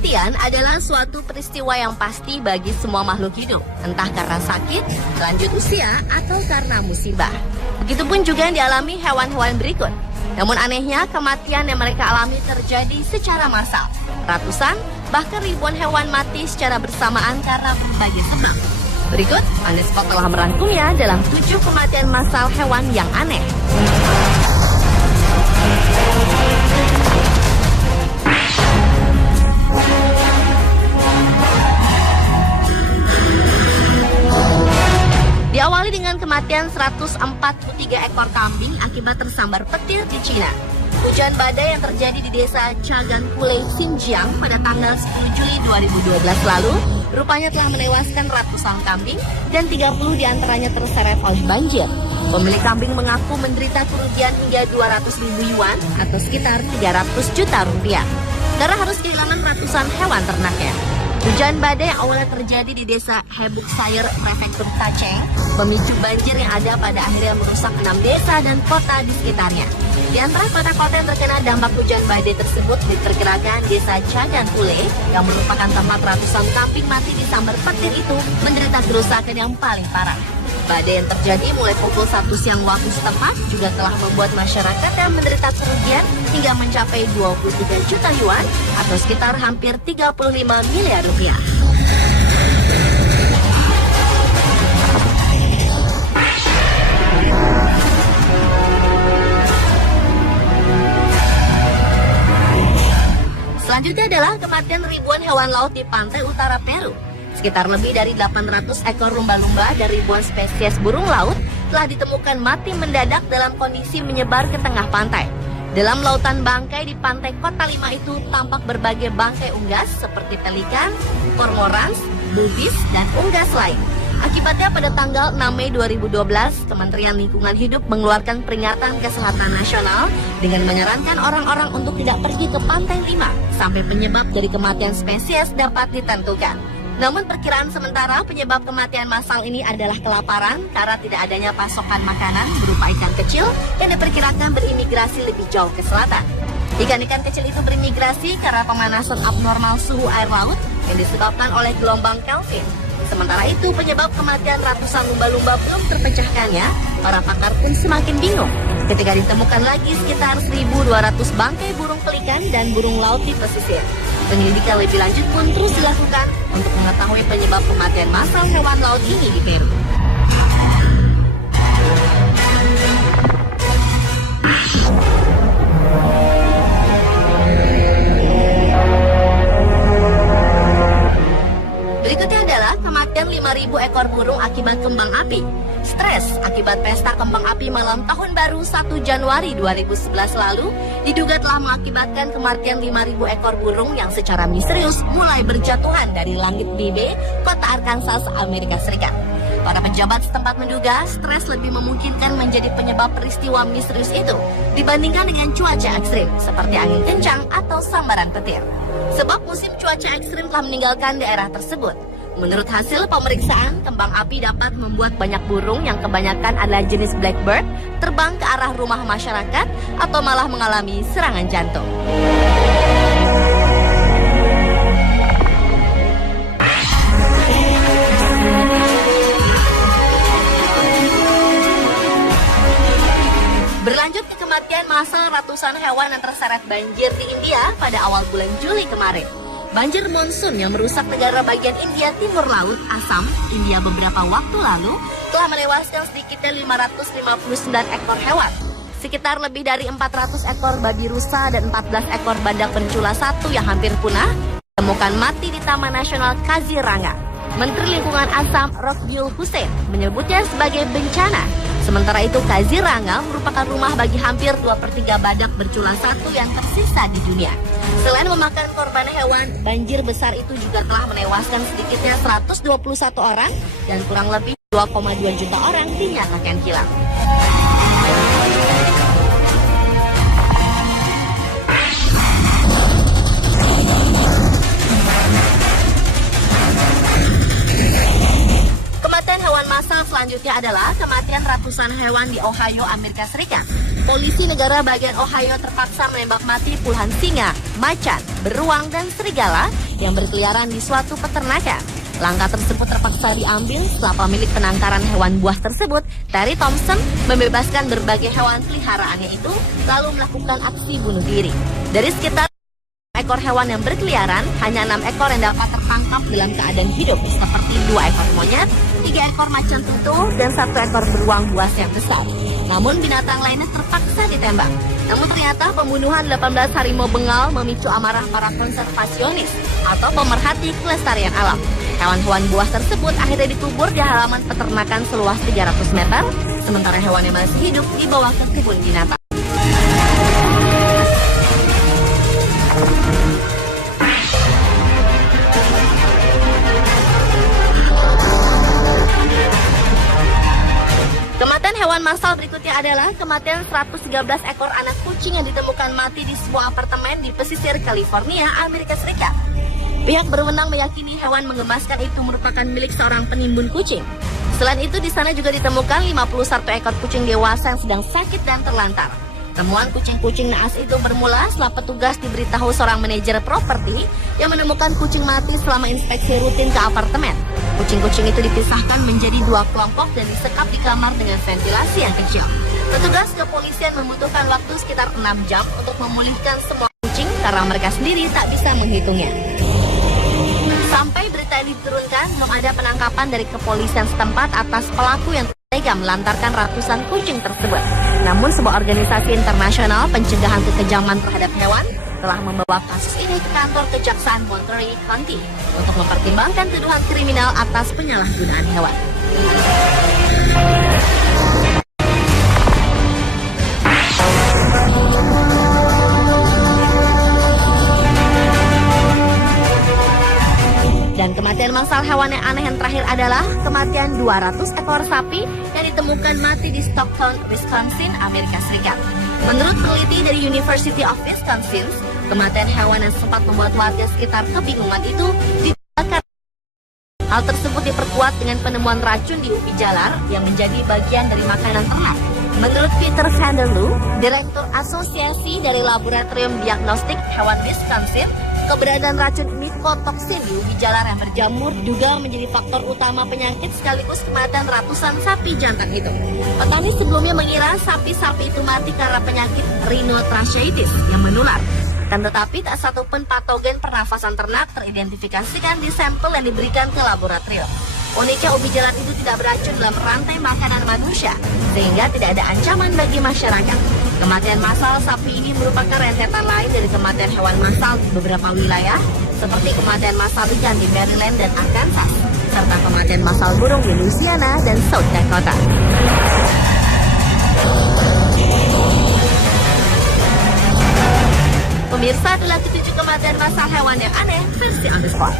Kematian adalah suatu peristiwa yang pasti bagi semua makhluk hidup, entah karena sakit, lanjut usia, atau karena musibah. Begitupun juga yang dialami hewan-hewan berikut. Namun anehnya, kematian yang mereka alami terjadi secara massal. Ratusan, bahkan ribuan hewan mati secara bersamaan karena berbagai sebab. Berikut, Anespot telah merangkumnya dalam 7 kematian massal hewan yang aneh. Diawali dengan kematian 143 ekor kambing akibat tersambar petir di Cina. Hujan badai yang terjadi di desa Chagankule, Xinjiang pada tanggal 10 Juli 2012 lalu rupanya telah menewaskan ratusan kambing dan 30 diantaranya terseret oleh banjir. Pemilik kambing mengaku menderita kerugian hingga 200.000 yuan atau sekitar 300 juta rupiah karena harus kehilangan ratusan hewan ternaknya. Hujan badai yang awalnya terjadi di desa Hebuksayer, prefektur Tacheng, memicu banjir yang ada pada akhirnya merusak 6 desa dan kota di sekitarnya. Di antara kota-kota yang terkena dampak hujan badai tersebut diperkirakan desa Chagankule, yang merupakan tempat ratusan kambing mati disambar petir itu, menderita kerusakan yang paling parah. Badai yang terjadi mulai pukul 1 siang waktu setempat juga telah membuat masyarakat yang menderita kerugian hingga mencapai 23 juta yuan atau sekitar hampir 35 miliar rupiah. Selanjutnya adalah kematian ribuan hewan laut di pantai utara Peru. Sekitar lebih dari 800 ekor lumba-lumba dan ribuan spesies burung laut telah ditemukan mati mendadak dalam kondisi menyebar ke tengah pantai. Dalam lautan bangkai di pantai Kota Lima itu tampak berbagai bangkai unggas seperti pelikan, kormorans, bugis, dan unggas lain. Akibatnya pada tanggal 6 Mei 2012, Kementerian Lingkungan Hidup mengeluarkan peringatan kesehatan nasional dengan menyarankan orang-orang untuk tidak pergi ke Pantai Lima sampai penyebab dari kematian spesies dapat ditentukan. Namun perkiraan sementara penyebab kematian massal ini adalah kelaparan karena tidak adanya pasokan makanan berupa ikan kecil yang diperkirakan berimigrasi lebih jauh ke selatan. Ikan-ikan kecil itu berimigrasi karena pemanasan abnormal suhu air laut yang disebabkan oleh gelombang Kelvin. Sementara itu penyebab kematian ratusan lumba-lumba belum terpecahkannya, para pakar pun semakin bingung ketika ditemukan lagi sekitar 1.200 bangkai burung pelikan dan burung laut di pesisir. Penyelidikan lebih lanjut pun terus dilakukan untuk mengetahui penyebab kematian massal hewan laut ini di Peru. Berikutnya adalah kematian 5.000 ekor burung akibat kembang api. Stres akibat pesta kembang api malam tahun baru 1 Januari 2011 lalu diduga telah mengakibatkan kematian 5.000 ekor burung yang secara misterius mulai berjatuhan dari langit Bibe, kota Arkansas, Amerika Serikat. Para pejabat setempat menduga stres lebih memungkinkan menjadi penyebab peristiwa misterius itu dibandingkan dengan cuaca ekstrim seperti angin kencang atau sambaran petir. Sebab musim cuaca ekstrim telah meninggalkan daerah tersebut. Menurut hasil pemeriksaan, kembang api dapat membuat banyak burung yang kebanyakan adalah jenis blackbird terbang ke arah rumah masyarakat atau malah mengalami serangan jantung. Berlanjut ke kematian massal ratusan hewan yang terseret banjir di India pada awal bulan Juli kemarin. Banjir monsun yang merusak negara bagian India Timur Laut, Assam, India beberapa waktu lalu telah menewaskan sedikitnya 559 ekor hewan. Sekitar lebih dari 400 ekor babi rusa dan 14 ekor badak bercula satu yang hampir punah ditemukan mati di Taman Nasional Kaziranga. Menteri Lingkungan Assam, Rokbyul Hussein, menyebutnya sebagai bencana. Sementara itu Kaziranga merupakan rumah bagi hampir 2/3 badak bercula satu yang tersisa di dunia. Selain memakan korban hewan, banjir besar itu juga telah menewaskan sedikitnya 121 orang dan kurang lebih 2,2 juta orang dinyatakan hilang. Kematian hewan massal selanjutnya adalah kematian ratusan hewan di Ohio, Amerika Serikat. Polisi negara bagian Ohio terpaksa menembak mati puluhan singa, macan, beruang, dan serigala yang berkeliaran di suatu peternakan. Langkah tersebut terpaksa diambil setelah pemilik penangkaran hewan buas tersebut, Terry Thompson, membebaskan berbagai hewan peliharaannya itu, lalu melakukan aksi bunuh diri. Dari sekitar ekor hewan yang berkeliaran, hanya 6 ekor yang dapat tertangkap dalam keadaan hidup, seperti 2 ekor monyet, 3 ekor macan tutul, dan 1 ekor beruang buas yang besar. Namun binatang lainnya terpaksa ditembak. Namun ternyata pembunuhan 18 harimau bengal memicu amarah para konservasionis atau pemerhati kelestarian alam. Hewan-hewan buas tersebut akhirnya dikubur di halaman peternakan seluas 300 meter, sementara hewan yang masih hidup dibawa ke kebun binatang. Kematian hewan massal berikutnya adalah kematian 113 ekor anak kucing yang ditemukan mati di sebuah apartemen di pesisir California, Amerika Serikat. Pihak berwenang meyakini hewan menggemaskan itu merupakan milik seorang penimbun kucing. Selain itu, di sana juga ditemukan 51 ekor kucing dewasa yang sedang sakit dan terlantar. Temuan kucing-kucing naas itu bermula setelah petugas diberitahu seorang manajer properti yang menemukan kucing mati selama inspeksi rutin ke apartemen. Kucing-kucing itu dipisahkan menjadi 2 kelompok dan disekap di kamar dengan ventilasi yang kecil. Petugas kepolisian membutuhkan waktu sekitar 6 jam untuk memulihkan semua kucing karena mereka sendiri tak bisa menghitungnya. Sampai berita ini diturunkan, belum ada penangkapan dari kepolisian setempat atas pelaku yang tega melantarkan ratusan kucing tersebut. Namun sebuah organisasi internasional pencegahan kekejaman terhadap hewan telah membawa kasus ini ke kantor Kejaksaan Monterey County untuk mempertimbangkan tuduhan kriminal atas penyalahgunaan hewan. Dan kematian massal hewan yang aneh yang terakhir adalah kematian 200 ekor sapi yang ditemukan mati di Stockton, Wisconsin, Amerika Serikat. Menurut peneliti dari University of Wisconsin, kematian hewan yang sempat membuat warga sekitar kebingungan itu dibakar. Hal tersebut diperkuat dengan penemuan racun di ubi jalar yang menjadi bagian dari makanan ternak. Menurut Peter Vanderloo, Direktur Asosiasi dari Laboratorium Diagnostik Hewan Wisconsin, keberadaan racun mikotoksin di ubi jalar yang berjamur juga menjadi faktor utama penyakit sekaligus kematian ratusan sapi jantan itu. Petani sebelumnya mengira sapi-sapi itu mati karena penyakit rhinotracheitis yang menular. Kan tetapi tak satu pun patogen pernafasan ternak teridentifikasikan di sampel yang diberikan ke laboratorium. Uniknya ubi jalar itu tidak beracun dalam rantai makanan manusia, sehingga tidak ada ancaman bagi masyarakat. Kematian massal sapi ini merupakan rentetan lain dari kematian hewan massal di beberapa wilayah, seperti kematian massal ikan di Maryland dan Arkansas, serta kematian massal burung di Louisiana dan South Dakota. Pemirsa, itulah 7 kematian massal hewan yang aneh versi On The Spot.